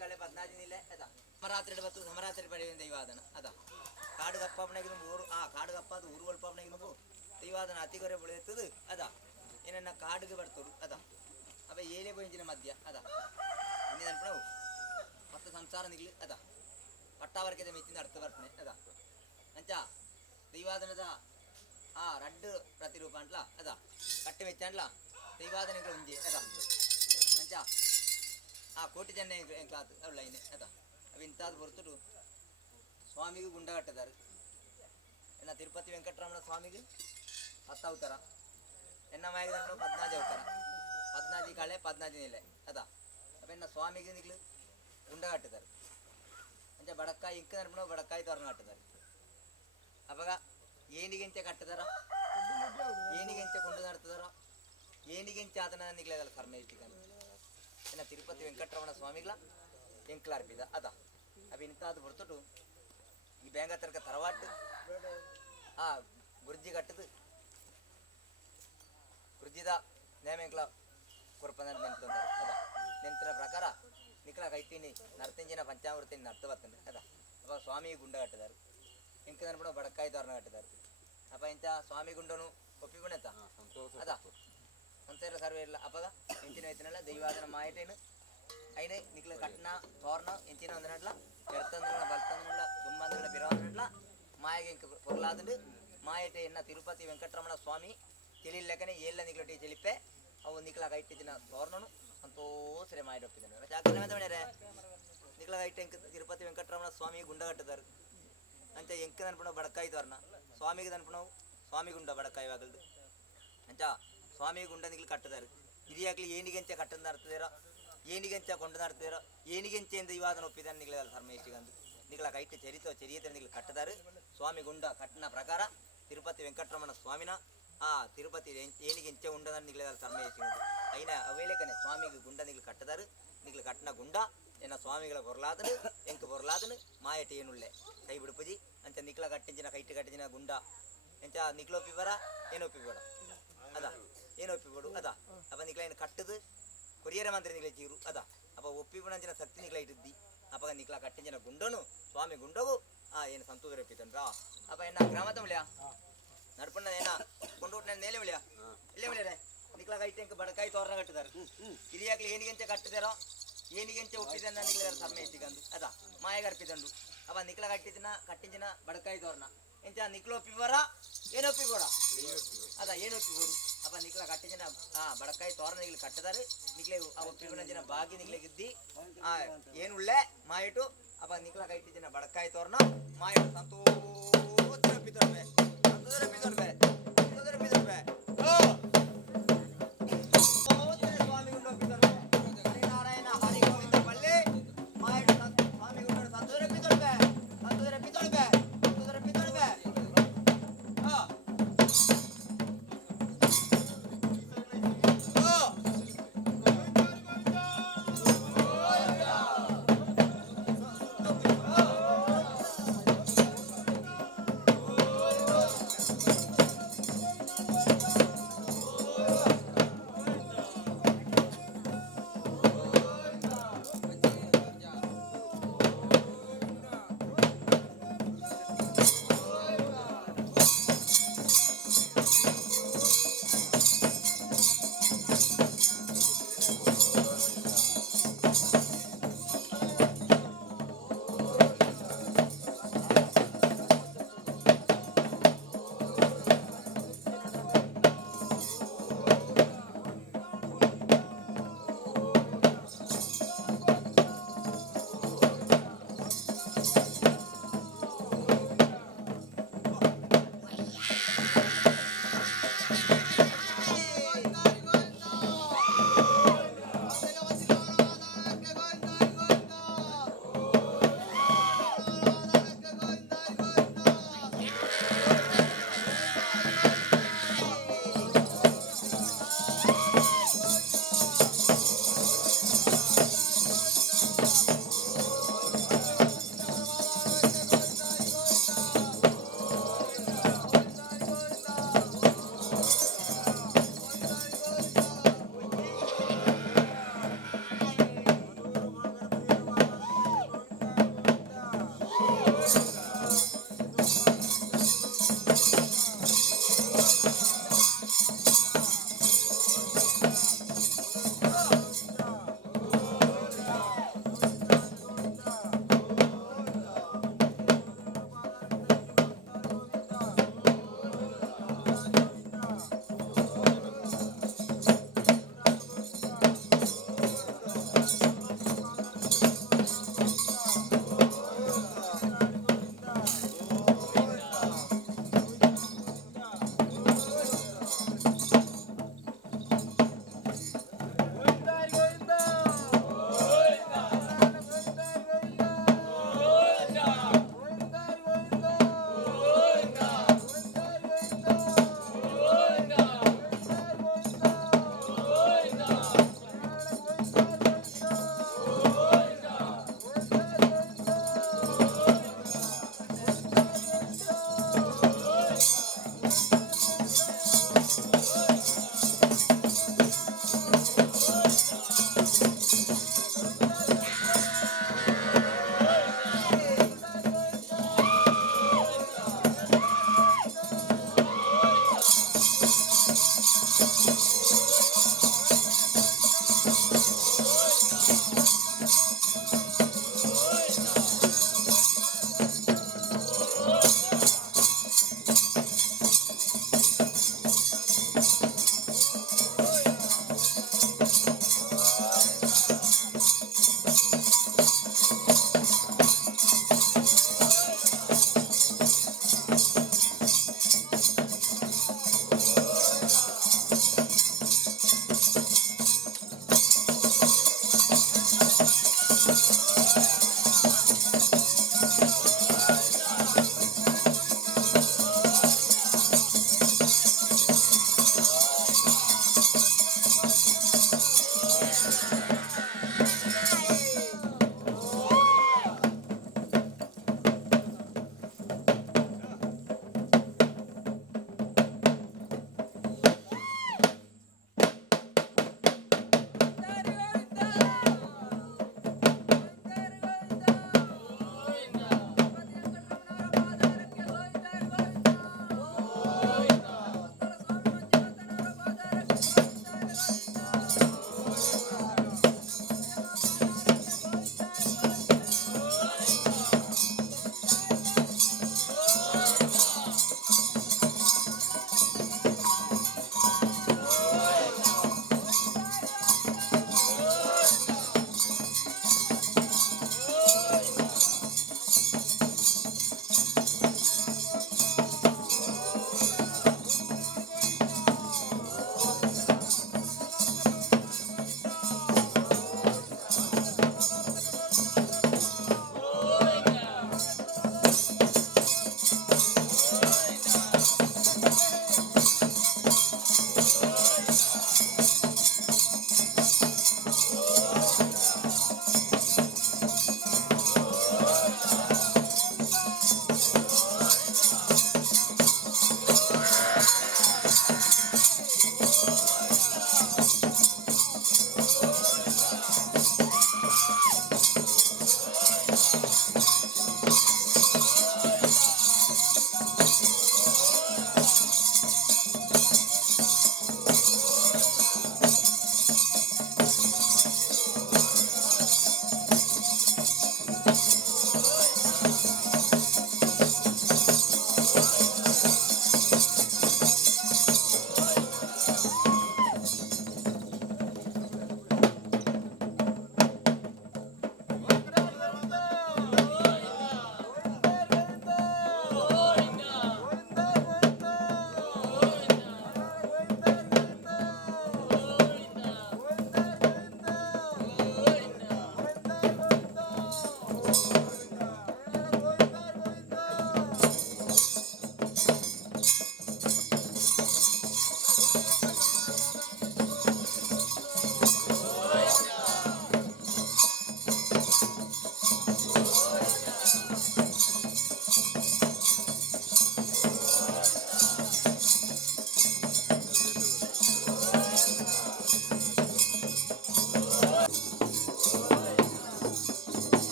ಕಳೆ 15 ನಿಲೆ ಅದ ಸಮರಾತ್ರಿ ಬತ್ತು ಸಮರಾತ್ರಿ ಪಡೆಯುವ ದೈವಾದನ ಅದ ಕಾಡು ಗಪ್ಪಪ್ಪನಾಗಿ ಊರು ಕಾಡು ಗಪ್ಪ ಅದು ಊರು ಗಪ್ಪಪ್ಪನಾಗಿ ದೈವಾದನ ಅತಿಗೊರೆ ಬೆಳೆಯುತ್ತದೆ ಅದ ಏನನ್ನ ಕಾಡಿಗೆ ಬರ್ತರು ಅದ ಅವ ಏಲೆ ಬೈಂಜಿನ ಮಧ್ಯ ಅದ ಇನ್ನೇ ನಾವು ಮತ್ತೆ ಸಂಸಾರ ನಿಗ್ಲಿ ಅದ ಪಟ್ಟಾವರ್ಗದ ಮೆಚ್ಚಿನ ಅರ್ಥ ಬರ್ತನೆ ಅದ ಅಂಚ ದೈವಾದನದ ರಡ್ಡು ಪ್ರತಿರೂಪ ಅಂಟ್ಲ ಅದ ಕಟ್ಟೆ ಮೆಚ್ಚ ಅಂಟ್ಲ ದೈವಾದನೆಗಳು ಉಂಜೆ ಅದ ಅಂಚ ಕೋಟಿ ಜನ ಕ್ಲಾತ್ ಅವಳ ಐನೆ ಅದ ಅವು ಇಂಥದ್ದು ಬರ್ತಡು ಸ್ವಾಮಿಗೂ ಗುಂಡ ಕಟ್ಟಿದಾರೆ ಎನ್ನ ತಿರುಪತಿ ವೆಂಕಟರಮಣ ಸ್ವಾಮಿಗೆ 10 ಅವತಾರ ಎನ್ನ ಮಾಯಿಗೆ 15 ಅವತಾರ 15 ಕಳೆ 15 ನೆಲೆ ಅದ ಅವೆನ್ನ ಸ್ವಾಮಿಗೆ ನಿಗ್ಲು ಗುಂಡ ಕಟ್ಟಿದ್ದಾರೆ ಅಂಚೆ ಬಡಕಾಯಿ ಇಂಕ ನರ್ಪಣ ಬಡಕಾಯಿ ತೋರಣ ಕಟ್ಟಿದ್ದಾರೆ ಅವಾಗ ಏನಿಗೆಂಚೆ ಕಟ್ಟಿದಾರ ಏನಿಗೆಂಚೆ ಕೊಂಡು ನಡ್ತಿದಾರ ಏನಿಗೆಂಚೆ ಅದನ್ನ ನಿಗ್ಲೇದಲ್ಲ ಕರ್ಮ ಇಟ್ಟಿಗೆ ಎನ್ನ ತಿರುಪತಿ ವೆಂಕಟರಮಣ ಸ್ವಾಮಿಗಳ ಎಂಕ್ಲಾರ್ಪಿದ ಅದ ಅವು ಇಂಥದ್ದು ಬರ್ತುಟು ಈ ಬ್ಯಾಂಗ ತರಕ ತರವಾಟ್ಟು ಗುರ್ಜಿ ಕಟ್ಟದು ಗುರ್ಜಿದ ನೇಮೆಂಕ್ಲ ಕೊರಪನ ನೆಂತಂತಾರೆ ಅದ ನೆಂತಿನ ಪ್ರಕಾರ ನಿಕ್ಲ ಕೈತೀನಿ ನರ್ತಂಜಿನ ಪಂಚಾಮೃತಿನ ನರ್ತ ಬರ್ತಂದ್ರೆ ಅದ ಅವಾಗ ಸ್ವಾಮಿ ಗುಂಡ ಕಟ್ಟಿದಾರು ಇಂಕ ನೆನಪಡ ಬಡಕಾಯಿ ತೋರಣ ಕಟ್ಟಿದಾರು ಅಪ್ಪ ಇಂಥ ಸ್ವಾಮಿ ಗುಂಡನು ಒಪ್ಪಿಕೊಂಡೆತ್ತ ಅದ ಸಂಸಾರ ಸರ್ವೆ ಇಲ್ಲ ಅಪ್ಪಗ ಎಂಚಿನ ಐತಿನಲ್ಲ ದೈವಾದನ ಮಾಯಟೇನು ಐನೇ ನಿಕ್ಲ ಕಟ್ನ ತೋರಣ ಎಂಚಿನ ಒಂದಿನಟ್ಲ ಎರ್ತಂದ್ರಲ್ಲ ಬಲ್ತಂದ್ರಲ್ಲ ದುಮ್ಮಂದ್ರಲ್ಲ ಬಿರವಂದ್ರಲ್ಲ ಮಾಯಗೆ ಇಂಕ ಕೊರ್ಲಾದಂಡು ಮಾಯಟೆ ಎನ್ನ ತಿರುಪತಿ ವೆಂಕಟರಮಣ ಸ್ವಾಮಿ ತಿಳಿಲೆಕ್ಕನೆ ಏಲ್ಲ ನಿಕ್ಲಟಿ ಚೆಲಿಪೆ ಅವು ನಿಕ್ಲ ಕೈಟ್ಟಿನ ತೋರಣನು ಸಂತೋಷರೆ ಮಾಯಡೊಪ್ಪಿದ್ದಾನೆ ಜಾಗ್ರತೆ ನಿಕ್ಲ ಕೈಟ್ ಎಂಕ ತಿರುಪತಿ ವೆಂಕಟರಮಣ ಸ್ವಾಮಿ ಗುಂಡ ಕಟ್ಟಿದಾರು ಅಂಚ ಎಂಕ ನನ್ಪಣ ಬಡಕಾಯಿ ತೋರಣ ಸ್ವಾಮಿಗೆ ನನ್ಪಣವು ಸ್ವಾಮಿ ಗುಂಡ ಬಡಕಾಯಿ ಆಗಲ್ದು ಅಂಚ ಸ್ವಾಮಿ ಗುಂಡ ನಿಕ್ಲು ಕಟ್ಟಿದಾರು ಹಿರಿಯಾಗ್ಲಿ ಏನಿಗೆಂಚ ಕಟ್ಟದ ನಡ್ತಿದಾರ ಏನಿಗೆಂಚ ಕೊಂಡು ನಡ್ತಿದಾರ ಏನಿಗೆಂಚೆಯಿಂದ ಇವಾದನ ಒಪ್ಪಿದಾನೆ ನಿಕ್ಲ ಧರ್ಮೇಷ್ಟಿಗಂದು ನಿಕ್ಲ ಕೈಟ್ ಚರಿಯತೆ ನಿಕ್ಲು ಕಟ್ಟಿದಾರು ಸ್ವಾಮಿ ಗುಂಡ ಕಟ್ಟಿನ ಪ್ರಕಾರ ತಿರುಪತಿ ವೆಂಕಟರಮಣ ಸ್ವಾಮಿನ ತಿರುಪತಿ ಏನಿಗೆಂಚೆ ಉಂಡದ ನಿಗ್ಲೇದ ಧರ್ಮೇಷ್ಟಿಗಂದು అయిన అవేలేకనే స్వామికి గుండ నిగ్లు కట్టదారు నిగ్లు కట్టిన గుండ ఎన్న స్వామిಗಳ బొరలాదను ఎంక బొరలాదను మాయట ఏనుళ్ళే కై బిడుపుజి అంత నిక్ల కట్టించిన కైట్ కట్టించిన గుండ ಎಂಚ ನಿಕ್ಲೊಪ್ಪಿವರ ಏನೊಪ್ಪಿಬೋಡ ಅದ ಏನೊಪ್ಪಿಬೋಡು ಅದ ಅಪ್ಪ ನಿಕ್ಲ ಏನು ಕಟ್ಟದು ಕೊರಿಯರ ಮಂತ್ರಿ ನಿಕ್ಲ ಚೀರು ಅದ ಅಪ್ಪ ಒಪ್ಪಿಬೋಣಂಚಿನ ಶಕ್ತಿ ನಿಕ್ಲ ಇಟ್ಟಿದ್ದಿ ಅಪ್ಪ ನಿಕ್ಲ ಕಟ್ಟಿಂಚಿನ ಗುಂಡನು ಸ್ವಾಮಿ ಗುಂಡಗು ಏನು ಸಂತೋಷ ರೆಪ್ಪಿತನ್ರ ಅಪ್ಪ ಎನ್ನ ಗ್ರಾಮದ ಮಿಳಿಯ ನಡ್ಪಣ್ಣ ಏನ ಕೊಂಡು ನೇಲೆ ಮಿಳಿಯ ಇಲ್ಲೇ ಮಿಳಿಯರೆ ನಿಕ್ಲ ಕೈಟ್ ಎಂಕ ಬಡಕಾಯಿ ತೋರಣ ಕಟ್ಟಿದಾರೆ ಹಿರಿಯಾಗ್ಲಿ ಏನಿಗೆಂಚೆ ಕಟ್ಟಿದಾರೋ ಏನಿಗೆಂಚೆ ಒಪ್ಪಿದನ್ನ ನಿಕ್ಲ ಸಮಯ ಇಟ್ಟಿಗಂದು ಅದ ಮಾಯಗರ್ಪಿದಂಡು ಅವ ನಿಕ್ಲ ಕಟ್ಟಿಂಚಿನ ಬಡಕಾಯಿ ತೋರಣ ಎಂಚ ನಿಕ್ಲ ಒಪ್ಪಿವರ ಏನೊಪ್ಪಿಬೋಡ ಅದ ಏನೊಪ್ಪಿಬೋಡು ಅಪ್ಪ ನಿಕ್ಲ ಕಟ್ಟಿಂಚಿನ ಬಡಕಾಯಿ ತೋರಣ ನಿಗ್ಲು ಕಟ್ಟಿದಾರೆ ನಿಕ್ಲೆ ಒಪ್ಪಿಕೊಂಡಂಚಿನ ಬಾಗಿ ನಿಗ್ಲೆಗಿದ್ದಿ ಏನುಳ್ಳೆ ಮಾಯಿಟ್ಟು ಅಪ್ಪ ನಿಕ್ಲ ಕೈಟಿಂಚಿನ ಬಡಕಾಯಿ ತೋರಣ ಮಾಯಿಟ್ಟು ಸಂತೋಷ ಒಪ್ಪಿದೊಡ್ಬೆ ಸಂತೋಷ ಒಪ್ಪಿದೊಡ್ಬೆ ಸಂತೋಷ ಒಪ್ಪಿದೊಡ್ಬೆ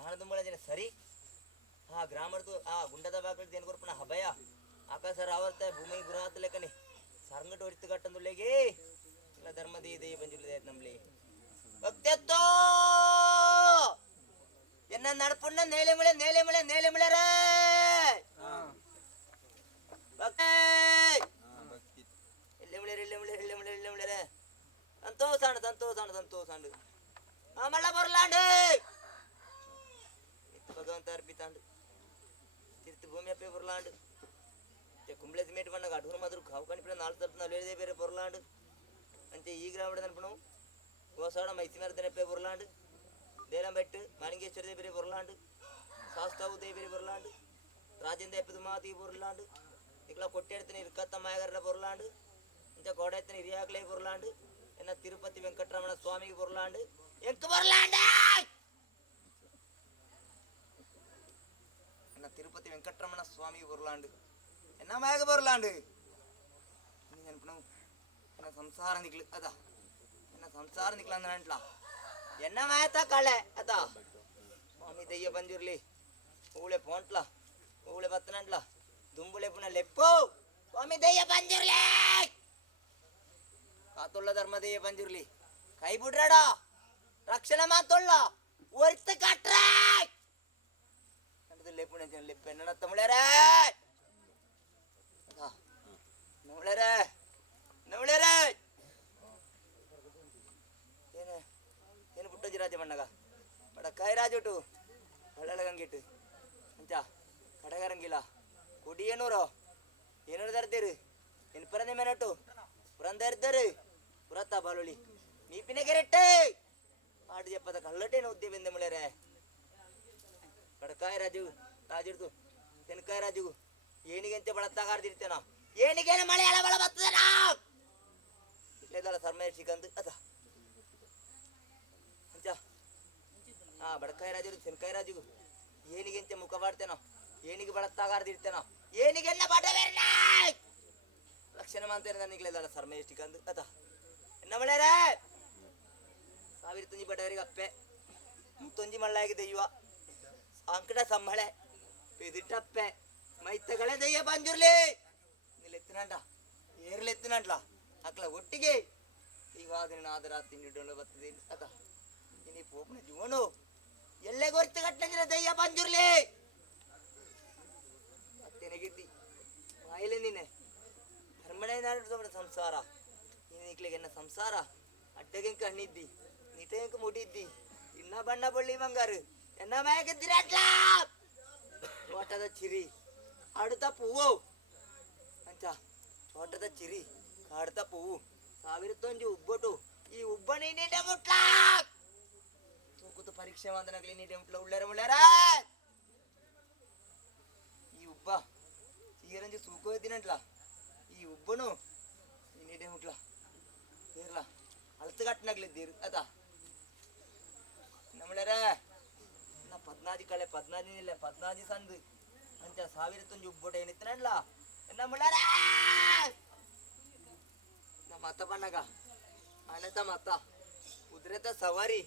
ನಾಳದುಂಬಳ ಜನ ಸರಿ ಆ ಗ್ರಾಮದ್ದು ಆ ಗುಂಡದ ಬಾಕಲ್ ದೇನ್ ಕೊರ್ಪಣ ಹಬಯ ಆಕಾಶ ರಾವರ್ತ ಭೂಮಿ ಗುರಾತ ಲೆಕ್ಕನೆ ಸಾರಂಗಟ ಹೊರಿತು ಕಟ್ಟಂದುಳ್ಳೆಗೆ ಇಲ್ಲ ಧರ್ಮದಿ ದೇಯ ಬಂಜುಳಿದೆ ನಮ್ಲಿ ಭಕ್ತೆತ್ತೋ ಎನ್ನ ನಡಪುಣ್ಣ ನೇಲೆ ಮಳೆ ನೇಲೆ ಮಳೆ ನೇಲೆ ಮಳೆ ರೇ ಇಲ್ಲೆ ಮಳೆ ಇಲ್ಲೆ ಮಳೆ ಇಲ್ಲೆ ಮಳೆ ಇಲ್ಲೆ ಮಳೆ ರೇ ಸಂತೋಷಾಂಡ್ ಸಂತೋಷಾಂಡ್ ಸಂತೋಷಾಂಡ್ ಆಮಲ್ಲ ಬರ್ಲಾಂಡ್ ಭಗವಂತ ಅರ್ಪಿತಾಂಡ್ ತಿರ್ತು ಭೂಮಿ ಅಪ್ಪೆ ಬರ್ಲಾಂಡ್ ಕುಂಬ್ಳೆ ಸಿಮೆಂಟ್ ಬಣ್ಣಗ ಅಡೂರು ಮಾದ್ರು ಕಾವು ಕಣಿಪಿನ 4 ತರ್ಪ ನಲ್ವೇದೇ ಬೇರೆ ಬರ್ಲಾಂಡ್ ಅಂತೆ ಈ ಗ್ರಾಮದ ಅನ್ಪಣವು ಗೋಸಾಡ ಮೈಸಿಮರ್ದನಪ್ಪೆ ಬರ್ಲಾಂಡ್ ದೇಲಂಬೆಟ್ಟು ಮಾಣಿಂಗೇಶ್ವರದೇ ಬೇರೆ ಬರ್ಲಾಂಡ್ ಶಾಸ್ತಾವುದೇ ಬೇರೆ ಬರ್ಲಾಂಡ್ ರಾಜೇಂದ್ರ ಎಪ್ಪದು ಮಾತಿ ಬರ್ಲಾಂಡ್ ಇಕ್ಲ ಕೊಟ್ಟೆಡ್ತೀನಿ ಇರ್ಕತ್ತ ಮಾಯಗಾರ ಬರ್ಲಾಂಡ್ ಇಂತ ಗೋಡೆತ್ತಿನ ಹಿರಿಯಾಗ್ಲೇ ಬರ್ಲಾಂಡ್ ಎನ್ನ ತಿರುಪತಿ ವೆಂಕಟರಮಣ ಸ್ವಾಮಿಗೆ ಬರ್ಲಾಂಡ್ ಎಂಕ ಬರ್ಲಾಂಡ್ ಎನ್ನ ತಿರುಪತಿ ವೆಂಕಟರಮಣ ಸ್ವಾಮಿಗೆ ಬರ್ಲಾಂಡ್ ಎನ್ನ ಮಾಯಗ ಬರ್ಲಾಂಡ್ ನೆನಪು ಎನ್ನ ಸಂಸಾರ ನಿಕ್ಲು ಅದ ಎನ್ನ ಸಂಸಾರ ನಿಕ್ಲ ಅಂದ್ರೆ ಅಂಟ್ಲ ಎನ್ನ ಮಾಯತ ಕಳೆ ಅದ ಸ್ವಾಮಿ ದಯ್ಯ ಬಂದಿರ್ಲಿ ಊಳೆ ಪೋಂಟ್ಲ ಊಳೆ ಬತ್ತನಂಟ್ಲ ದುಂಬುಳೆ ಪುಣ ಲೆಪ್ಪು ಸ್ವಾಮಿ ದಯ್ಯ ಬಂದಿರ್ಲಿ ಕಾತೊಳ್ಳ ಧರ್ಮ ದಯ್ಯ ಬಂದಿರ್ಲಿ ಕೈ ಬಿಡ್ರಾಡ ರಕ್ಷಣೆ ಮಾತೊಳ್ಳ ಒರ್ತ ಕಟ್ರೆ ಲೆಪ್ಪುಣ ಲೆಪ್ಪೆನ್ನ ತಮಿಳರೇ ನವಳರೇ ನವಳರೇ ಏನ ಏನು ಪುಟ್ಟಜಿ ರಾಜ ಮಣ್ಣಗ ಬಡ ಕಾಯಿ ರಾಜೋಟು ಹಳ್ಳಳಗಂಗಿಟ್ಟು ಅಂಚ ಕಡಗರಂಗಿಲ್ಲ ಕುಡಿ ಏನೂರು ಏನೂರು ತರ್ತೀರಿ ಏನು ಪರಂದೆ ಮೇನಟ್ಟು ಪುರಂದ ಇರ್ತಾರೆ ಪುರತ್ತ ಬಾಲುಳಿ ನೀಪಿನ ಕೆರೆಟ್ಟೆ ಆಡು ಜಪ್ಪದ ಕಳ್ಳಟೇನು ಉದ್ದಿ ಬೆಂದೆ ಮುಳ್ಯಾರೆ ಕಡಕಾಯಿ ರಾಜು ರಾಜಿಡ್ದು ತೆನಕಾಯಿ ರಾಜು ಏನಿಗೆಂತೆ ಬಳತ್ತಾಗಾರ್ದಿರ್ತೇನ ಏನಿಗೇನು ಮಳೆ ಅಳ ಬಳ ಬರ್ತದೆ ನಾವು ಇಲ್ಲೇದಲ್ಲ ಸರ್ಮೇಶ್ ಸಿಗಂದು ಅದ ಅಂಚ ಬಡಕಾಯಿ ರಾಜು ತೆನಕಾಯಿ ರಾಜುಗು ಏನಿಗೆಂತೆ ಮುಖ ಬಾಡ್ತೇನೋ ಏನಿಗೆ ಬಳತ್ತಾಗಾರ್ದಿರ್ತೇನೋ ಏನಿಗೆಲ್ಲ ಬಡವೇರ್ನ ರಕ್ಷಣೆ ಮಾಡ್ತೇನೆ ನನಗಿಲ್ಲೇದಲ್ಲ ಸರ್ಮೇಶ್ ಸಿಗಂದು ಅದ ಎನ್ನ ಮಳೆರೇ ಸಾವಿರ ತುಂಜಿ ಬಡವರಿಗೆ ಅಪ್ಪೆ ತುಂಜಿ ಮಳ್ಳಾಗಿ ದೆಯ್ಯುವ ಅಂಕಡ ಸಂಬಳೆ ಪೆದಿಟ್ಟಪ್ಪೆ ಮೈತಗಳೇ ದಯ್ಯ ಬಂದಿರ್ಲಿ ನಿಲ್ಲೆತ್ತಿನಂಡ ಏರ್ಲೆತ್ತಿನಂಡ್ಲ ಅಕ್ಲ ಒಟ್ಟಿಗೆ ಈಗ ಅದನ್ನ ಆದರ ತಿಂಡಿಕೊಂಡು ಬರ್ತದೆ ಅದ ಇನಿ ಪೋಪನ ಜೀವನು ಎಲ್ಲೇ ಗೊತ್ತು ಕಟ್ಟಿದ್ರೆ ದಯ್ಯ ಬಂದಿರ್ಲಿ ಅತ್ತೇನೆಗಿದ್ದಿ ಬಾಯಿಲೆ ನೀನೆ ಧರ್ಮಣೆ ಸಂಸಾರ ಇನ್ನಿಕ್ಲಿಗೆ ಎನ್ನ ಸಂಸಾರ ಅಡ್ಡಗೆಂಕ ಹಣ್ಣಿದ್ದಿ ನಿಟೆಂಕ ಮುಡಿದ್ದಿ ಇನ್ನ ಬಣ್ಣ ಬಳ್ಳಿ ಬಂಗಾರು ಎನ್ನ ಮಯಗಿದ್ದಿರಟ್ಲ ತೋಟದ ಚಿರಿ ಆಡುತ್ತಾ ಪೂವು ಅಂಚ ತೋಟದ ಚಿರಿ ಕಾಡ್ತಾ ಪೂವು ಸಾವಿರತ್ತೊಂಜಿ ಉಬ್ಬಟ್ಟು ಈ ಉಬ್ಬ ನೀನೆ ಮುಟ್ಲ ತೂಕುತ್ತು ಪರೀಕ್ಷೆ ಮಾತನಾಗ್ಲಿ ನೀನೆ ಮುಟ್ಲ ಉಳ್ಳಾರ ಮುಳ್ಳಾರ ಈ ಉಬ್ಬ ಈರಂಜಿ ಸೂಕೋ ಇದ್ದೀನಂಟ್ಲ ಈ ಉಬ್ಬನು ನೀನೆ ಮುಟ್ಲ ಇರ್ಲ ಅಳ್ತು ಕಟ್ನಾಗ್ಲಿದ್ದೀರು ಅದ ನಮ್ಮಳ್ಯಾರ 14 ಕಳೆ 14 ಇಲ್ಲ 14 ಸಂದು ಅಂಚ ಸಾವಿರತ್ತೊಂಜಿ ಉಬ್ಬೊಟ ಏನಿತ್ತನಲ್ಲ ನಮ್ಮಳ್ಯಾರ ನಮ್ಮ ಅತ್ತ ಬಣ್ಣಗ ಅಣತ ಮತ್ತ ಕುದುರೆತ ಸವಾರಿ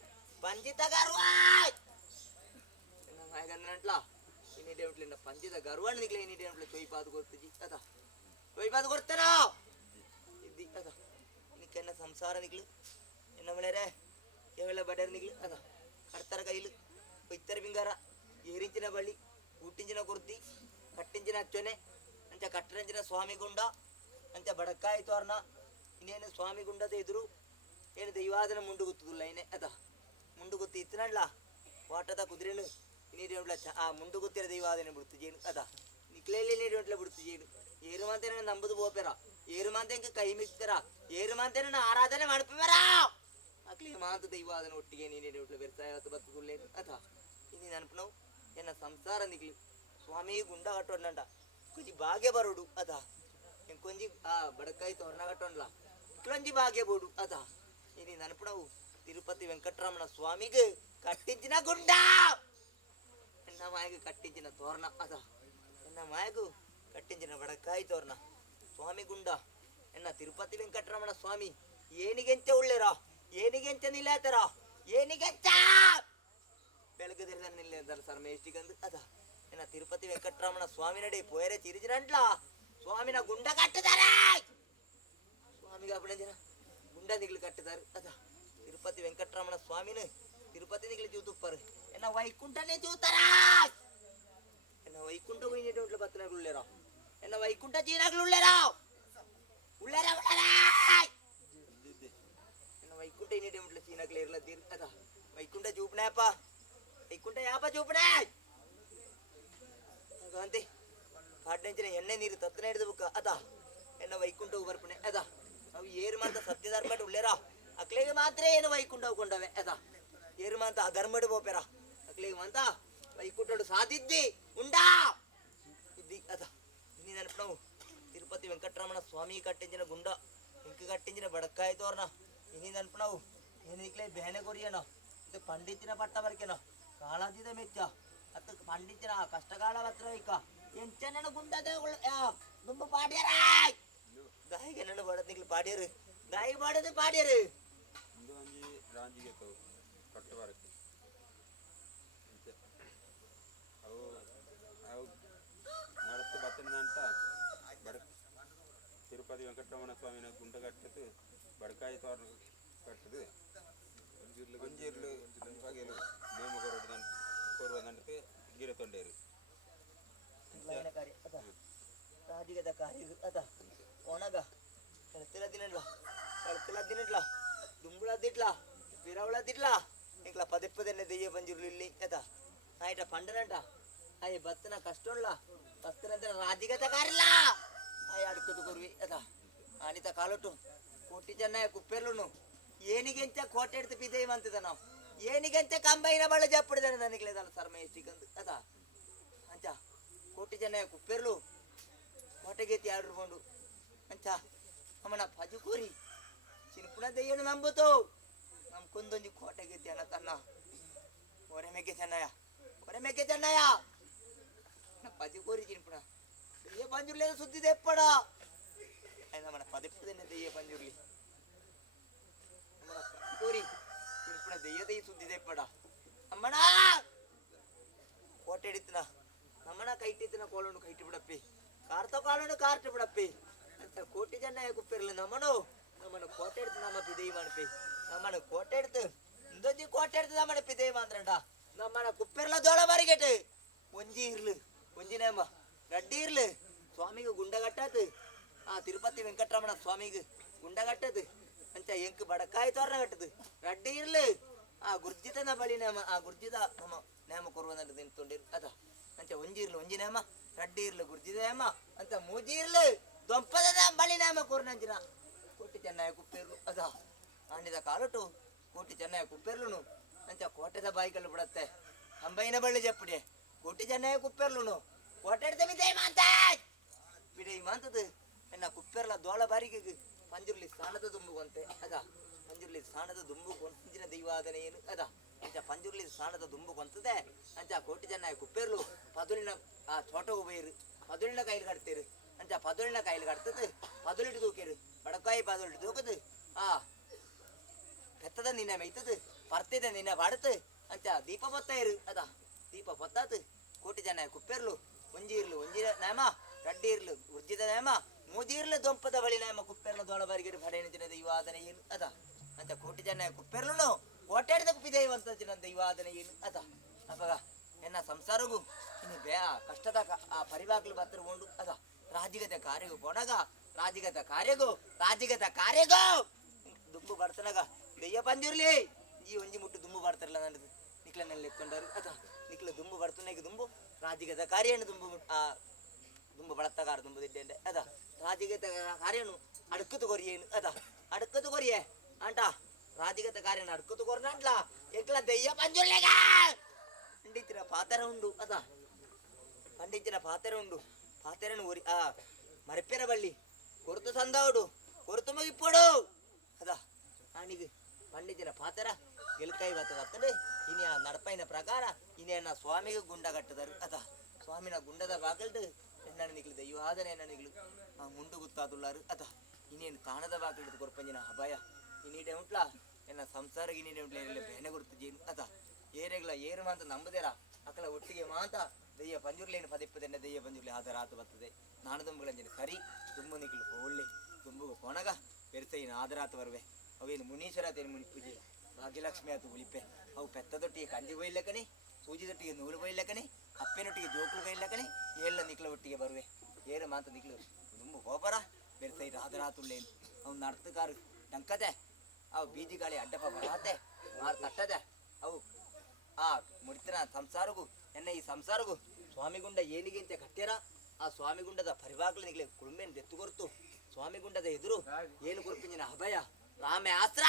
ಪಂಜಿತ ಗರ್ವ ನಮ್ಮ ಹಾಗಂದ್ರಂಟ್ಲ ಇನ್ನಿಡೆ ಉಂಟ್ಲಿಂದ ಪಂಜಿತ ಗರ್ವ ನಿಗ್ಲೆ ಇನ್ನಿಡೆ ಉಂಟ್ಲ ಚೊಯ್ಪಾದು ಗೊತ್ತಜಿ ಅದ ಚೊಯ್ಪಾದು ಕೊಡ್ತೇನೋ ಇದ್ದಿ ಅದ ನಿಕ್ಕೆನ್ನ ಸಂಸಾರ ನಿಗ್ಲು ನಮ್ಮಳ್ಯಾರೆ ಯಾವೆಲ್ಲ ಬಡ್ಯಾರ ನಿಗ್ಲು ಅದ ಕಡ್ತಾರ ಕೈಲು ಇತ್ತರ ಬಿಂಗಾರ ಏರಿಂಚಿನ ಬಳ್ಳಿ ಊಟಿಂಚಿನ ಕುರ್ತಿ ಕಟ್ಟಿಂಚಿನ ಅಚ್ಚೊನೆ ಅಂಚ ಕಟ್ಟರಂಚಿನ ಸ್ವಾಮಿ ಗುಂಡ ಅಂಚ ಬಡಕಾಯಿ ತೋರ್ನ ಇನ್ನೇನು ಸ್ವಾಮಿ ಗುಂಡದ ಎದುರು ಏನು ದೈವಾದನ ಮುಂಡು ಗೊತ್ತದಿಲ್ಲ ಏನೇ ಅದ ಮುಂಡು ಗೊತ್ತಿ ಇತ್ತನಡ್ಲ ವಾಟದ ಕುದುರೆನು ಇನ್ನೀಡಿ ಉಂಟ್ಲ ಆ ಮುಂಡು ಗೊತ್ತಿರ ದೈವಾದನೆ ಬಿಡ್ತು ಜೇನು ಅದ ನಿಕ್ಲೆಯಲ್ಲಿ ನೀಡಿ ಉಂಟ್ಲ ಬಿಡ್ತು ಜೇನು ಏರು ಮಾಂತೇನ ನಂಬುದು ಬೋಪೆರ ಏರು ಮಾಂತೆಂಕ ಕೈ ಮಿಕ್ತಾರ ಏರು ಮಾಂತೇನ ಆರಾಧನೆ ಮಾಡ್ಪೇರ ಅಕ್ಲಿ ಮಾತು ದೈವಾದನ ಒಟ್ಟಿಗೆ ನೀನೇನು ಉಂಟ್ಲ ಬೆರ್ತಾಯ ಬರ್ತದುಲ್ಲೇನು ಅದ ಇನ್ನು ನೆನಪು ಎನ್ನ ಸಂಸಾರ ನಿಗ್ಲಿ ಸ್ವಾಮಿ ಗುಂಡ ಕಟ್ಟೊಂಡ ಕೊಂಚಿ ಭಾಗ್ಯ ಬರೋಡು ಅದ ಕೊಂಚಿ ಬಡಕಾಯಿ ತೋರಣ ಕಟ್ಟೊಂಡ್ಲ ಇಕ್ಲೊಂಜಿ ಭಾಗ್ಯ ಬೋಡು ಅದ ಇನ್ನು ನೆನಪು ನಾವು ತಿರುಪತಿ ವೆಂಕಟರಮಣ ಸ್ವಾಮಿಗೆ ಕಟ್ಟಿಂಚಿನ ಗುಂಡ ಎನ್ನ ಮಾಯಗೂ ಕಟ್ಟಿಂಚಿನ ತೋರಣ ಅದ ಎನ್ನ ಮಾಯಗೂ ಕಟ್ಟಿಂಚಿನ ಬಡಕಾಯಿ ತೋರಣ ಸ್ವಾಮಿ ಗುಂಡ ಎನ್ನ ತಿರುಪತಿ ವೆಂಕಟರಮಣ ಸ್ವಾಮಿ ಏನಿಗೆಂಚ ಉಳ್ಳೆರ ಏನಿಗೆಂಚ ನಿಲ್ಲಾತರ ಏನಿಗೆಂಚ ಬೆಳಗದಿರ నిన్న సర్మేష్టికందు అదా నిన్న తిరుపతి వెంకటరమణ స్వామి నడి పోయరే తిరిగిరంట్ల స్వామిన గుండ కట్టుతారా స్వామిగా అప్పుడే గుండ దిగులు కట్టుతారు అదా తిరుపతి వెంకటరమణ స్వామిని తిరుపతి దిగులు చూతుప్పారు ఎన్న వైకుంఠనే చూతారా ఎన్న వైకుంఠ పోయినటువంటి బతునగులు లేరా ఎన్న వైకుంఠ చీనగులు లేరా ఉళ్ళరా ఉళ్ళరా ఎన్న వైకుంఠ ఇన్నిటేమిట్ల చీనకులు ఏర్ల తీరు కదా వైకుంఠ చూపునాపా వైకుంఠ యాప చూపునా అంతే ಕಾಡ್ನೆಂಚಿನ ಎಣ್ಣೆ ನೀರು ತತ್ತನೆ ಹಿಡಿದಬೇಕು ಅದ ಎನ್ನ ವೈಕುಂಠ ಬರ್ಪಣೆ ಅದ ಅವು ಏರು ಮಾತ ಸತ್ಯಧರ್ಮ ಉಳ್ಳೇರ ಅಕ್ಲಿಗೆ ಮಾತ್ರ ಏನು ವೈಕುಂಠ ಹೋಗ್ಕೊಂಡವೆ ಅದ ಏರು ಮಾತ ಅಧರ್ಮಡು ಹೋಪೆರ ಅಕ್ಲಿಗೆ ಮಾತ ವೈಕುಂಠಡು ಸಾಧಿದ್ದಿ ಉಂಡಾ ಇದ್ದಿ ಅದ ಇನ್ನು ನೆನಪು ತಿರುಪತಿ ವೆಂಕಟರಮಣ ಸ್ವಾಮಿ ಕಟ್ಟಿಂಚಿನ ಗುಂಡ ಇಂಕ ಕಟ್ಟಿಂಚಿನ ಬಡಕಾಯಿ ತೋರ್ನ ಇನ್ನು ನೆನಪು ನಾವು ಏನಿಕ್ಲೇ ಬೇನೆ ಕೊರಿಯನ ಇದು ಪಂಡಿತಿನ ಪಟ್ಟ ಬರ್ಕೆನ ಕಾಳಾದಿದ ಮೆಚ್ಚ ಅತ್ತ ಪಂಡಿತಿನ ಕಷ್ಟಕಾಲ ಹತ್ರ ಇಕ್ಕ ಎಂಚನ ಗುಂಡದ ದುಂಬ ಪಾಡ್ಯಾರ ದಾಯಿಗೆ ನನ್ನ ಬಡತಿಗಳು ಪಾಡ್ಯಾರು ದಾಯಿ ಬಾಡದು ಪಾಡ್ಯಾರು ಇಂದು ಒಂಜಿ ರಾಂಜಿಗೆ ತವು ಕಟ್ಟು ಬರಕ್ಕೆ ಅವು ಅವು ನಡತ್ತು ಬತ್ತಂದಂತ ಬಡ ತಿರುಪತಿ ವೆಂಕಟರಮಣ ಸ್ವಾಮಿನ ಗುಂಡ ಕಟ್ಟದು ಬಡಕಾಯಿ ತೋರ ಕಟ್ಟದು ಒಂಜಿರ್ಲು ಬಗೆಲು ನೇಮ ಕೊರುವುದಂತೆ ಗಿರ ತೊಂಡೇರು ರಾಜಿಗದ ಕಾರ್ಯ ಅದ ಒಣಗ ಕಳ್ತಿಲದ್ದಿನಡ್ಲ ದುಂಬುಳದ್ದಿಟ್ಲ ಬಿರವಳದ್ದಿಟ್ಲ ఇంట్లో పదే పదే దెయ్య పంజుర్లు ఇల్లి కదా ఆయట పండనంట అవి బత్తన కష్టంలా బత్తనంత రాజిగత కారిలా అవి అడుకుతు కొరివి కదా ఆనిత కాలొట్టు కొట్టి చెన్నయ్య కుప్పెర్లును ఏనిಗೆಂಚ ಕೋಟೆಡ್ತು ಪಿದೇವ್ ಅಂತದ ನಾವು ಏನಿಗೆಂಚ ಕಂಬೈನ ಬಳ್ಳ ಜಪ್ಪಡಿದಾನೆ ನನಗೆ ಲೇದಲ್ಲ ಸರ್ಮೇಷ್ಟಿಕಂದು ಅದಾ ಅಂಚ ಕೋಟಿ ಜನ ಕುಪ್ಪೆರ್ಲು ಕೋಟೆಗೆತ್ತಿ ಆಡ್ರುಕೊಂಡು ಅಂಚ ಅಮ್ಮನ ಪಜುಕೂರಿ ಚಿನ್ಪುಣ ದೆಯ್ಯನು ನಂಬುತ್ತು ನಮ್ಮ ಕೊಂದೊಂಜಿ ಕೋಟೆಗೆತ್ತಿ ಅನ್ನ ತನ್ನ ಒರೆಮೆಗೆ ಚೆನ್ನಯ್ಯ ಪಜುಕೂರಿ ಚಿನ್ಪುಣ ದೆಯ್ಯ ಪಂಜುರ್ಲಿ ಸುದ್ದಿದೆ ಎಪ್ಪಡ ನಮ್ಮನ ಪದೆಪ್ಪದನ್ನೇ ದೆಯ್ಯ ಪಂಜುರ್ಲಿ ನಮ್ಮನ ಪಜುಕೂರಿ ಚಿನ್ಪುಣ ದೆಯ್ಯದೈ ಸುದ್ದಿದೆ ಎಪ್ಪಡ ಅಮ್ಮನ ಕೋಟೆ ಹಿಡಿತನ ನಮ್ಮನ ಕೈಟಿತ್ತಿನ ಕೋಲನ್ನು ಕೈಟಿ ಬಿಡಪ್ಪಿ ಕಾರ್ತ ಕಾಲನ್ನು ಕಾರ್ಟ್ ಬಿಡಪ್ಪಿ ಅಂತ ಕೋಟಿ ಜನ ಕುಪ್ಪಿರ್ಲಿ ನಮ್ಮನು ಕೋಟೆ ಹಿಡ್ತು ನಮ್ಮ ಪಿದೇಯಿ ಮಾಡಪ್ಪಿ ನಮ್ಮನ ಕೋಟೆ ಹಿಡ್ತು ಇಂದೊಂಜಿ ಕೋಟೆ ಹಿಡ್ತು ನಮ್ಮನ ಪಿದೇಯಿ ಮಾಂದ್ರಂಡ ನಮ್ಮನ ಕುಪ್ಪಿರ್ಲ ದೋಳ ಬರಿಗೆಟ್ ಒಂಜಿ ಇರ್ಲು ಒಂಜಿ ನೇಮ ಗಡ್ಡಿ ಇರ್ಲು ಸ್ವಾಮಿಗೆ ಗುಂಡ ಕಟ್ಟದು ಆ ತಿರುಪತಿ ವೆಂಕಟರಮಣ ಸ್ವಾಮಿಗೆ ಗುಂಡ ಕಟ್ಟದು ಅಂಚ ಎಂಕ್ ಬಡಕಾಯಿ ತೋರಣ ಕಟ್ಟದು ಗಡ್ಡಿ ಇರ್ಲು ಆ ಗುರ್ಜಿತನ ಬಳಿ ನೇಮ ಆ ಗುರ್ಜಿತ ನಮ್ಮ ನೇಮ ಕೊರುವಂತ ತಿಂತೊಂಡಿರು ಅದ ಅಂಚ ಒಂಜಿರ್ಲು ಒಂಜಿ ನೇಮ ರಡ್ಡಿ ಇರ್ಲು ಗುರ್ಜಿದ ನೇಮ ಅಂತ ಮೂಜಿ ಇರ್ಲು ದೊಂಪದ ಬಳಿ ನೇಮ ಕೊರ್ನಂಚಿನ ಕೋಟಿ ಚೆನ್ನಯ್ಯ ಕುಪ್ಪೇರ್ಲು ಅದ ಆಂಡಿದ ಕಾಲಟು ಕೋಟಿ ಚೆನ್ನಯ್ಯ ಕುಪ್ಪೇರ್ಲುನು ಅಂಚ ಕೋಟೆದ ಬಾಯಿಗಳು ಬಿಡತ್ತೆ ಅಂಬೈನ ಬಳ್ಳಿ ಜಪ್ಪಡಿ ಕೋಟಿ ಚೆನ್ನಯ್ಯ ಕುಪ್ಪೇರ್ಲುನು ಕೋಟೆ ಮಿದೇಯಿ ಮಾಂತಾಯ್ ಬಿಡೈ ಮಾಂತದು ಎನ್ನ ಕುಪ್ಪೇರ್ಲ ದೋಳ ಬಾರಿಗೆ ಪಂಜುರ್ಲಿ ಸ್ಥಾನದ ದುಂಬುವಂತೆ ಅದ ಪಂಜುರ್ಲಿ ಸ್ಥಾನದ ದುಂಬು ಕೊಂಚಿನ ದೈವಾದನೆ ಏನು ಅದ ಅಂಚ ಪಂಜುರ್ಲಿ ಸ್ಥಾನದ ದುಂಬು ಕೊಂತದೆ ಅಂಚ ಕೋಟಿ ಚೆನ್ನಯ್ಯ ಕುಪ್ಪೇರ್ಲು ಪದುಲಿನ ಆ ಚೋಟಗು ಬೈರು ಪದುಲಿನ ಕೈಲಿ ಕಟ್ತೀರು ಅಂಚ ಪದುಲಿನ ಕೈಲಿ ಕಟ್ತದೆ ಪದುಲಿಟ್ಟು ತೂಕೇರು ಬಡಕಾಯಿ ಪದುಲಿಟ್ಟು ತೂಕದು ಆ ಬೆತ್ತದ ನಿನ್ನೆ ಮೈತದು ಪರ್ತಿದ ನಿನ್ನೆ ಬಾಡತು ಅಂಚ ದೀಪ ಪೊತ್ತಾಯಿರು ಅದ ದೀಪ ಪೊತ್ತಾತು ಕೋಟಿ ಚೆನ್ನಯ್ಯ ಕುಪ್ಪೇರ್ಲು ಒಂಜಿ ಇರ್ಲು ಒಂಜಿ ನೇಮ ರಡ್ಡಿ ಇರ್ಲು ಉರ್ಜಿದ ನೇಮ ಮೂಜಿ ಇರ್ಲು ದೊಂಪದ ಬಳಿ ನೇಮ ಕುಪ್ಪೇರ್ಲ ದೋಳ ಬಾರಿಗೆ ಪಡೆಯಣಿನ ದೈವಾದನೆ ಏನು ಅದ ಅಂಚ ಕೋಟಿ ಚೆನ್ನಯ್ಯ ಕುಪ್ಪೇರ್ಲುನು ಕೋಟೆ ಹಿಡಿದ ಪಿದೇವಂತ ದೈವಾದನೆ ಏನು ಅದ ಅಪಗ ಎನ್ನ ಸಂಸಾರಗೂ ಇನ್ನು ಕಷ್ಟದ ಆ ಪರಿವಾಗ್ಲು ಬತ್ತರಗೊಂಡು ಅದ ರಾಜಿಗತ ಕಾರ್ಯಗೂ ಕೊಡಗ ರಾಜಿಗತ ಕಾರ್ಯಗೂ ದುಂಬು ಬರ್ತನಾಗ ದೆಯ್ಯ ಪಂಜುರ್ಲಿ ಈ ಒಂಜಿ ಮುಟ್ಟು ದುಂಬು ಬರ್ತಾರಲ್ಲ ನನ್ನದು ನಿಕ್ಲನಲ್ಲಿ ಎತ್ಕೊಂಡಾರು ಅದ ನಿಕ್ಲ ದುಂಬು ಬರ್ತನಾಗ ದುಂಬು ರಾಜಿಗತ ಕಾರ್ಯನು ದುಂಬು ಆ ದುಂಬು ಬಳತ್ತಗಾರ ದುಂಬು ದಿಡ್ಡೆ ಅದ ರಾಜಿಗತ ಕಾರ್ಯನು ಅಡಕತು ಕೊರಿಯೇನು ಅದ ಅಡಕತು ಕೊರಿಯೇ ಅಂಟ ರಾಜಿಗತ ಕಾರ್ಯನ ಅಡಕತು ಕೊರ್ನಂಟ್ಲ ಎಕ್ಲ ದೆಯ್ಯ ಪಂಜುರ್ಲಿಗ ಪಂಡಿತಿನ ಪಾತರ ಉಂಡು ಅದ ಪಂಡಿತಿನ ಪಾತರ ಉಂಡು ಪಾತೆರನು ಒರಿ ಆ ಮರಪೆರ ಬಳ್ಳಿ ಕೊರತು ಸಂದವಡು ಕೊರತು ಮುಗಿಪ್ಪಡು ಅದ ನಾನಿಗೆ ಪಂಡಿತಿನ ಪಾತರ ಗೆಲ್ಕಾಯಿ ಬರ್ತದೆ ಇನಿ ಆ ನಡಪೈನ ಪ್ರಕಾರ ಇನ್ನೇನ ಸ್ವಾಮಿಗೆ ಗುಂಡ ಕಟ್ಟದರು ಅದ ಸ್ವಾಮಿನ ಗುಂಡದ ಬಾಗಲ್ದು ಎನ್ನ ನಿಗ್ಲು ದೈವಾದನೆ ನಿಗ್ಲು ಆ ಮುಂಡು ಗುತ್ತಾದುಲ್ಲಾರು ಅದ ಇನ್ನೇನು ತಾಣದ ಬಾಗಿಲ್ದು ಕೊರ್ಪಂಜಿನ ಅಭಯ ಇನ್ನೀಡೆ ಉಂಟ್ಲ ಎನ್ನ ಸಂಸಾರ ಇನ್ನೀಡೆ ಉಂಟ್ಲ ಬೇನೆ ಗುರುತು ಜೀನು ಅದ ಏರೆಗ್ಲ ಏರು ಮಾಂತ ನಂಬುದೇರ ಅಕ್ಕಲ ಒಟ್ಟಿಗೆ ಮಾತ ದೆಯ್ಯ ಪಂಜುರ್ಲೇನು ಪದಿಪ್ಪದೆಂಡ ದೆಯ್ಯ ಪಂಜುರ್ಲಿ ಆಧಾರ ಆತು ಬರ್ತದೆ ನಾನು ದುಂಬುಗಳಂಜನೆ ಸರಿ ದುಂಬು ನಿಕ್ಲು ಒಳ್ಳೆ ದುಂಬುಗ ಕೊನಗ ಬೆರೆಸೈನ ಆದರಾತು ಬರುವೆ ಅವೇನು ಮುನೀಶ್ವರತೇನು ಮುನಿ ಪೂಜೆ ಭಾಗ್ಯಲಕ್ಷ್ಮಿ ಆತು ಉಳಿಪೆ ಅವು ಪೆತ್ತದೊಟ್ಟಿಗೆ ಕಂಜಿ ಬೈಲಕ್ಕನೆ ಸೂಜಿದೊಟ್ಟಿಗೆ ನೂಲು ಬೈಲಕ್ಕನೆ ಅಪ್ಪೆನೊಟ್ಟಿಗೆ ಜೋಕುಲು ಬೈಲಕ್ಕನೆ ಏಳ ನಿಕ್ಲ ಒಟ್ಟಿಗೆ ಬರುವೆ ಏರು ಮಾತ ನಿಕ್ಲು ದುಂಬು ಗೋಪರ ಬೆರೆಸೈನ ಆದರಾತುಳ್ಳೇನು ಅವು ನರ್ತಕಾರು ಟಂಕತೆ ಅವು ಬೀದಿ ಗಾಳಿ ಅಡ್ಡಪ್ಪ ಬರತ್ತೆ ಮಾರು ತಟ್ಟದೆ ಅವು ಆ ಮುಡಿತನ ಸಂಸಾರಗೂ ಎನ್ನ ಈ ಸಂಸಾರಗೂ ಸ್ವಾಮಿಗುಂಡ ಏನಿಗಿಂತ ಕಟ್ಟ್ಯಾರ ಆ ಸ್ವಾಮಿಗುಂಡದ ಪರಿವಾಗ್ಲ ನಿಗ್ಲೆ ಕುಳುಮೆನ್ ದೆತ್ತು ಕೊರ್ತು ಸ್ವಾಮಿಗುಂಡದ ಎದುರು ಏನು ಕೊರ್ಪಿಂಜಿನ ಅಭಯ ರಾಮೆ ಆಸ್ತ್ರ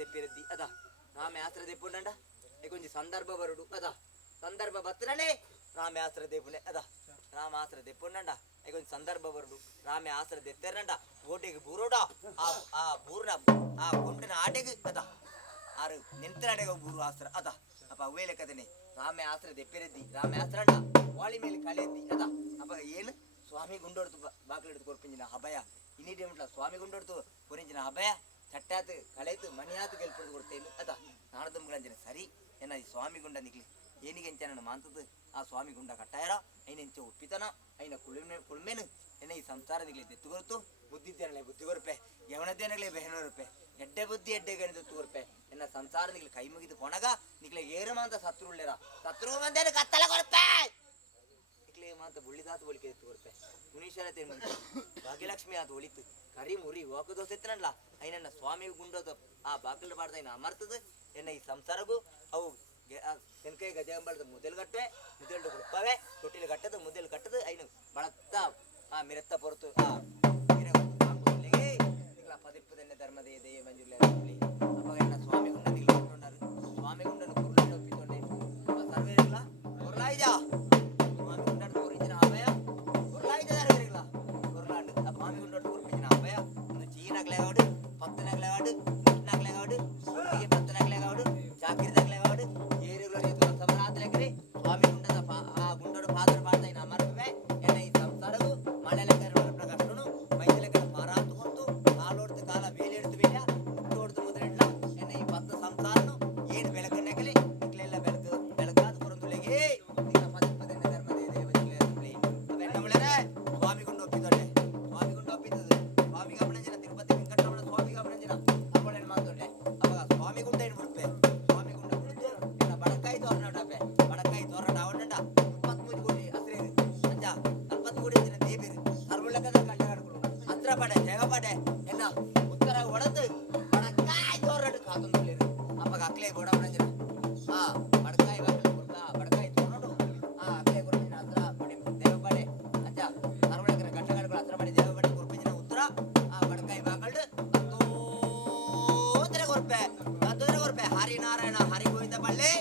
ದೆಪ್ಪಿರದ್ದಿ ಅದ ರಾಮೆ ಆಸ್ತ್ರ ದೆಪ್ಪುಂಡ ಕೊಂಚ ಸಂದರ್ಭ ಬರುಡು ಅದ ಸಂದರ್ಭ ಬತ್ತನೇ ರಾಮೆ ಆಸ್ತ್ರ ದೆಪ್ಪುನೆ ಅದ ರಾಮ ಆಸ್ತ್ರ ದೆಪ್ಪುಂಡ ಕೊಂಚ ಸಂದರ್ಭ ಬರುಡು ರಾಮೆ ಆಸ್ತ್ರ ದೆತ್ತೇರಂಡ ಓಟಿಗೆ ಬೂರೋಡ ಆ ಬೂರ್ನ ಆ ಕೊಂಡಿನ ಆಟೆಗೆ ಅದ ಆರು ನಿಂತನಾಡೆಗೆ ಬೂರು ಆಸ್ತ್ರ ಅದ ಅಪ್ಪ ಅವೇ ಲೆಕ್ಕದನೆ ರಾಮೆ ಆಸ್ತ್ರ ದೆಪ್ಪಿರದ್ದಿ ರಾಮೆ ಆಸ್ತ್ರ ವಾಳಿ ಮೇಲೆ ಕಳೆಯದ್ದಿ ಅದ ಅಪ್ಪ ಏನು ಸ್ವಾಮಿ ಗುಂಡೊಡ್ತು ಬಾಗಿಲಿಡ್ದು ಕೊರ್ಪಿಂಜಿನ ಅಭಯ ಇನ್ನಿಟೇ ಉಂಟ್ಲ ಸ್ವಾಮಿ ಗುಂಡೊಡ್ತು ಕೊರಿಂಜಿನ ಅಭಯ ಚಟ್ಟಾತು ಕಳೆತು ಮಣಿಯಾತು ಗೆಲ್ಪಡ್ದು ಕೊಡ್ತೇನು ಅದ ನಾಣದುಂಬುಗಳಂಜನೆ ಸರಿ ಎನ್ನ ಈ ಸ್ವಾಮಿ ಗುಂಡ ನಿಗ್ಲಿ ಏನಿಗೆ ಎಂಚ ನನ್ನ ಮಾಂತದ್ದು ಆ ಸ್ವಾಮಿ ಗುಂಡ ಕಟ್ಟಾಯರ ಐನ ಎಂಚ ಒಪ್ಪಿತನ ಐನ ಕುಳ್ಮೇನು ಎನ್ನ ಈ ಸಂಸಾರ ನಿಗ್ಲಿ ದೆತ್ತು ಕೊರ್ತು ಬುದ್ಧಿದ್ದೇನಲೆ ಬುದ್ಧಿ ಕೊರ್ಪೆ ಯವನದ್ದೇನಗಲೇ ಬೆಹನ ರೂಪೆ ಎಡ್ಡೆ ಬುದ್ಧಿ ಎಡ್ಡೆ ಗಣಿತ ತೂರ್ಪೆ ಎನ್ನ ಸಂಸಾರ ನಿಗ್ಲಿ ಕೈ ಮುಗಿದು ಕೊನಗ ನಿಗ್ಲೆ ಏರು ಮಾಂತ ಸತ್ರುಳ್ಳೇರ ಸತ್ರು ಮಂದೇನು ಕತ್ತಲ ಕೊರ್ಪೆ ನಿಗ್ಲೆ ಮಾಂತ ಬುಳ್ಳಿದಾತು ಬಳಿಕೆ ಎತ್ತು ಕೊರ್ಪೆ ಮುನೀಶ್ವರತೆ ಭಾಗ್ಯಲಕ್ಷ್ಮಿ ಆತು ಒಳಿತು ಕರಿ ಮುರಿ ಹೋಗ ದೋಸೆ ಎತ್ತನಲ್ಲ ಐನನ್ನ ಸ್ವಾಮಿ ಗುಂಡೋದು ಆ ಬಾಗಿಲು ಬಾಡ್ದ ಇನ್ನು ಅಮರ್ತದ ಎನ್ನ ಈ ಸಂಸಾರಗೂ ಅವು ತೆನ್ಕೈ ಗದೆ ಅಂಬಳ್ದು ಮುದಲ್ ಗಟ್ಟೆ ಮುದಲ್ಡು ಹುಡುಪವೆ ತೊಟ್ಟಿಲು ಕಟ್ಟದು ಮುದಲ್ ಕಟ್ಟದು ಐನು ಬಳತ್ತ ಆ ಮಿರತ್ತ ಪೊರತು ಆ ಪದಿಪ್ಪದನ್ನೇ ಧರ್ಮದೇ ದೇಯ ಮಂಜುಲೆ ಅವಾಗ ಎನ್ನ ಸ್ವಾಮಿ ಗುಂಡ ನಿಲ್ಕೊಂಡಾರು ಸ್ವಾಮಿ ಗುಂಡನು ಕುರುಳನ್ನು ಒಪ್ಪಿಕೊಂಡೆ ಸರ್ವೇರಿಲ್ಲ ಕುರ್ಲಾಯ್ಜ ಸ್ವಾಮಿ ಗುಂಡನು ಕುರಿಂಚಿನ ಅಭಯ ಕುರ್ಲಾಯ್ಜ ಸರ್ವೇರಿಲ್ಲ ಕುರ್ಲಾಂಡು ಆ ಸ್ವಾಮಿ ಗುಂಡನು ಕುರ್ಪಿಂಚಿನ ಅಭಯ ಒಂದು ಚೀನಾಗ್ಲೇಗಾಡು ಪತ್ತನಾಗ್ಲೇಗಾಡು ಮುಟ್ನಾಗ್ಲೇಗಾಡು ಸೂಟಿಗೆ ಪತ್ತನಾಗ್ಲೇಗಾಡು ಚಾಕಿರಿದಾಗ್ಲೇಗಾಡು ಏರುಗಳು ಸಮರಾತ್ಲೆಗ್ರಿ ಸ್ವಾಮಿ ಗುಂಡದ ಆ ಗುಂಡೋಡು ಪಾತ್ರ ಪಾಡ್ದ ಇನ್ನು ಅಮರ್ಪೆ ಎನ್ನ ಈ ಸಂಸಾರವು ಮಳೆ ಲೆಕ್ಕ ಪ್ರಕಟನು ಮೈದಲೆಕ್ಕ ಮಾರಾತು ಹೊತ್ತು ಕಾಲೋಡ್ದು ಕಾಲ ಬೇಲೆಡ್ದು ಬೇಡ ಮುಟ್ಟೋಡ್ದು ಮೊದಲಿಡ್ಲ ಎನ್ನ ಈ ಪತ್ತ ಸಂಸಾರನು ಏನು ಬೆಳಕನ್ನಾಗಲಿ ಇಕ್ಲೆಲ್ಲ ಬೆಳಕಾದ ಕೊರಂದುಲೆಗೆ ನಿನ್ನ ಪದಿಪ್ಪದೆನ್ನ ಧರ್ಮದೇ ದೇವಜಲೆ ಅವೆನ್ನ ಮುಳರೆ ಸ್ವಾಮಿ ಗುಂಡ ಒಪ್ಪಿದೊಡ್ಡೆ ಸ್ವಾಮಿ ಗುಂಡ ಒಪ್ಪಿದ್ದದು ಸ್ವಾಮಿ ಗಮನಂಜನ ತಿರುಪತಿ ವೆಂಕಟರಮಣ ಸ್ವಾಮಿ ಗಮನಂಜನ ಅವಳೇನು ಮಾತೊಡ್ಡೆ ಅವಾಗ ಸ್ವಾಮಿ ಗುಂಡ ಏನು ಬಿಡ್ಪೆ ಸ್ವಾಮಿ ಗುಂಡ ಬಿಡ್ತು ಎನ್ನ ಬಡಕಾಯಿ ತೋರಣೆ ಬಡಕಾಯಿ ತೋರಣ ಅವನಂಡ 23 ಕೋಟಿ ಹಸ್ರೆ ಅಂಜ 40 ಕೋಟಿ ಜನ ದೇವಿರು ಸರ್ವಲಕದ ಕಟ್ಟಗಾಡ್ಗಳು ಹತ್ರ ಪಡೆ ಜಗ ಪಡೆ ಎನ್ನ ಉತ್ತರ ಒಡದು ಬಡಕಾಯಿ ತೋರಣ ಕಾತೊಂದುಲಿರು ಅವಾಗ ಅಕ್ಲೆ ಬೋಡವನಂಜನ ಆ ಬಡಕಾಯಿ ಬಾಕಲು ಕೊಡ್ತಾ ಬಡಕಾಯಿ ತೋರಡು ಆ ಅಕ್ಲೆ ಗುರುಜಿನ ಹತ್ರ ಪಡೆ ದೇವ ಪಡೆ ಅಂಜ ಸರ್ವಲಕದ ಕಟ್ಟಗಾಡ್ಗಳು ಹತ್ರ ಪಡೆ ದೇವ ಪಡೆ ಗುರುಜಿನ ಉತ್ತರ ಆ ಬಡಕಾಯಿ ಬಾಕಲ್ಡು ಹತ್ತೋದ್ರೆ ಕೊರ್ಪೆ ಹರಿ ನಾರಾಯಣ ಹರಿ ಗೋವಿಂದ ಪಳ್ಳಿ